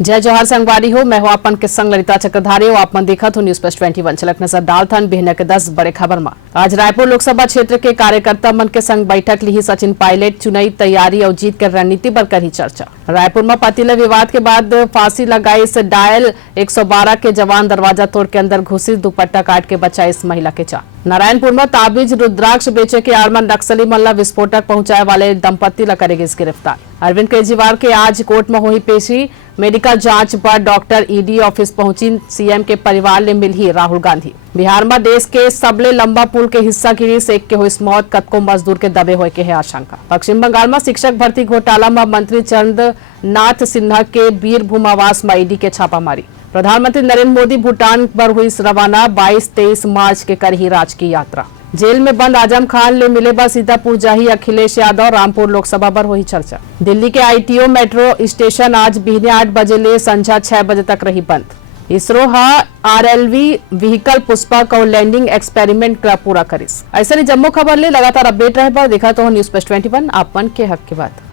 जय जोहार संगवारी हो। मैं हूं आपन के संग ललिता चक्रधारी हो। आपन देखत हो न्यूज प्लस 21। चलक नजर डालथन बिहन के 10 बड़े खबर में। आज रायपुर लोकसभा क्षेत्र के कार्यकर्ता मन के संग बैठक ली सचिन पायलट चुनाई तैयारी और जीत के रणनीति पर करी चर्चा। रायपुर में पतीले विवाद के बाद फांसी लगाई से डायल 112 के जवान दरवाजा तोड़ के अंदर घुसी, दुपट्टा काट के बचाई इस महिला के जान। नारायणपुर में ताबीज रुद्राक्ष बेचे के आड़ में नक्सली मल्ला विस्फोटक पहुंचाए वाले दंपति ला करेगी गिरफ्तार। अरविंद केजरीवाल के आज कोर्ट में हुई पेशी। मेडिकल जांच पर डॉक्टर ईडी ऑफिस पहुंची सीएम के परिवार ने मिली राहुल गांधी। बिहार में देश के सबले लंबा पुल के हिस्सा गिरी से एक के हुई मौत, कतको मजदूर के दबे हुए के है आशंका। पश्चिम बंगाल में शिक्षक भर्ती घोटाला में मंत्री चंद्रनाथ सिन्हा के वीरभूम आवास में ईडी के छापामारी। प्रधानमंत्री नरेंद्र मोदी भूटान पर हुई रवाना, 22-23 मार्च के कर ही राजकीय यात्रा। जेल में बंद आजम खान ले मिले बा सीतापुर जाही अखिलेश यादव, रामपुर लोकसभा पर हुई चर्चा। दिल्ली के आईटीओ मेट्रो स्टेशन आज बिहने 8 बजे ले संझा 6 बजे तक रही बंद। इसरो आरएलवी व्हीकल पुष्पक और लैंडिंग एक्सपेरिमेंट पूरा करिस। ऐसे जम्मू खबर ले लगातार अपडेट रहे पर देखा तो न्यूज प्लस 21 आपन के हक के बात।